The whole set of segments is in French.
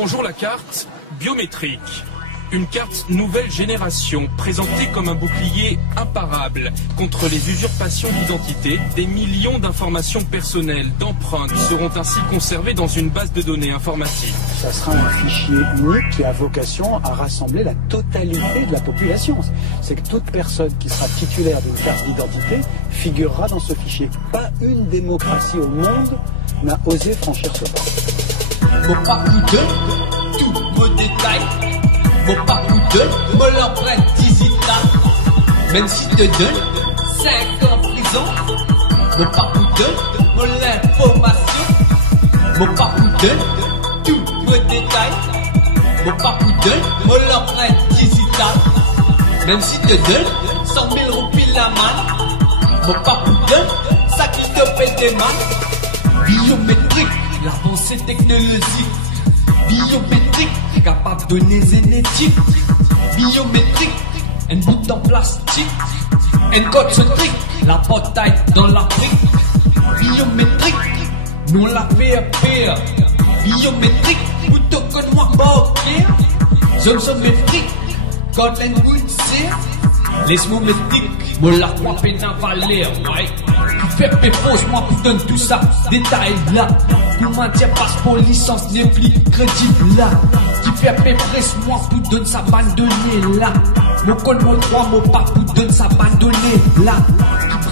Bonjour la carte biométrique. Une carte nouvelle génération, présentée comme un bouclier imparable contre les usurpations d'identité. Des millions d'informations personnelles, d'empreintes seront ainsi conservées dans une base de données informatique. Ça sera un fichier unique qui a vocation à rassembler la totalité de la population. C'est que toute personne qui sera titulaire d'une carte d'identité figurera dans ce fichier. Pas une démocratie au monde n'a osé franchir ce pas. Faut pas vous donner tous vos détails. Faut pas vous donner mon empreinte digitale. Même si te donne 5 ans en prison. Faut pas vous donner mon information. Faut pas vous donner tous vos détails. Faut pas vous donner mon empreinte digitale. Même si te donne 100 000 roupies la main. Faut pas vous donner ça qui te fait des mains. Biométrique, l'avancée technologique. Biométrique, capable de données génétiques. Biométrique, un bout en plastique. Un code centrique, la bataille dans l'Afrique. Biométrique, nous la PRP. Biométrique, plutôt que moi banquier. Johnson métrique, Gordon Woodseer. Laisse-moi métrique, moi la croix peine à valer. Qui fait pépose, moi pour donner tout ça, détail là. Pour mentir passeport, licence n'est plus crédible là. Qui fait pépresse, moi pour donner sa bande donnée là. Mon code, mon droit, mon pas pour donner sa bande donnée là.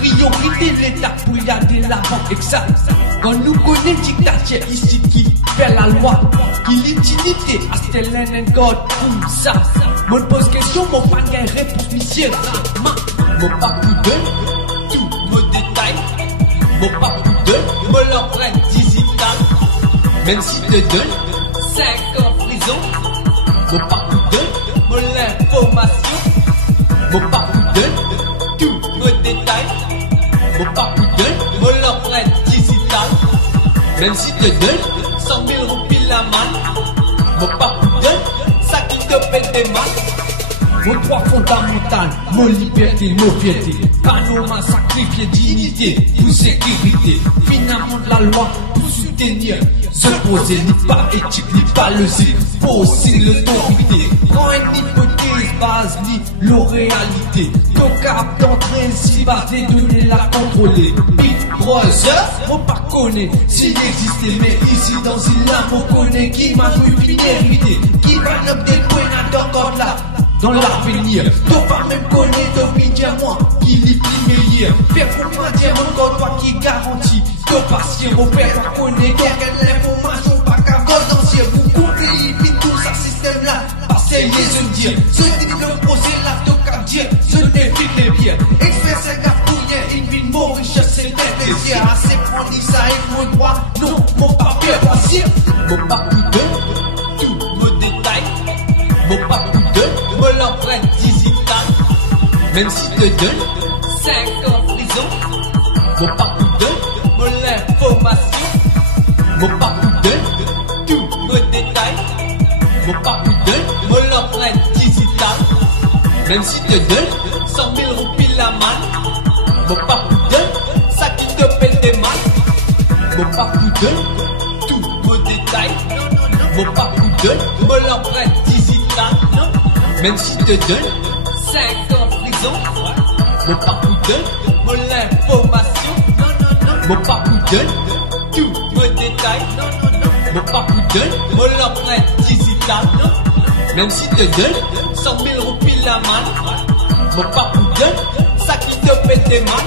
Qui priorité l'état pour y aller l'avant, exact. Quand nous connaissons dictateur ici qui fait la loi, qui l'utilité à Stellan and God pour ça. Mon pose question, mon pas gagne réponse, monsieur. Mon pas pour donner tous vos détails. Mon pas pour donner mon empreinte digitale. Même si te donne 5 ans en prison. Mon pas pour donner mon information. Mon pas pour donner tous vos détails. Mon pas pour donner mon empreinte digitale. Même si te donne 100 000 roupies la main. Mon pas pour donner ça qui te fait des mains. Mon droit fondamental, mon liberté, mon fierté. Panoma sacrifié dignité pour sécurité. Finalement de la loi pour soutenir. Se poser ni pas éthique ni pas logique. Possible l'autorité. Prends une hypothèse base ni la réalité. Ton cap d'entrée si bas des données la contrôler. Big Brother, on pas connaît s'il existait. Mais ici dans une lame on connaît qui m'a eu une hérité. Qui va nous découvrir dans là. Dans l'avenir, toi pas même connaître d'opinion moi qui lit plus meilleur. Faire pour moi dire encore toi qui garantit. Toi patient, mon père pas connaître quelle information pas qu'à potentiel. Vous coupez vite tout ça système là. Parce que les jeunes dire, ce qui le poser là, toi qu'à dire, ce n'est plus les biens. Expert c'est qu'à fouiller, une vie mort richesse c'est des désirs. Assez prendre ça et mon droit, non, mon papier patient. Mon papier de tous vos détails. Mon papier de mon empreinte digitale. Même si te donne 5 ans en prison. Mon pas pour donner mon information. Mon pas pour donner tous vos détails. Mon pas pour donner mon empreinte digitale. Même si te donne 100 000 roupies la main. Mon pas pour donner ça qui te fait des mains. Mon pas pour donner tous vos détails. Mon pas pour donner mon empreinte digitale. Même si te donne 5 ans en prison. Mon pas pour donner mon information. Mon pas pour donner tous vos détails. Mon pas pour donner mon empreinte digitale. Même si te donne 100 000 roupies la main. Mon pas pour donner ça qui te fait des mains.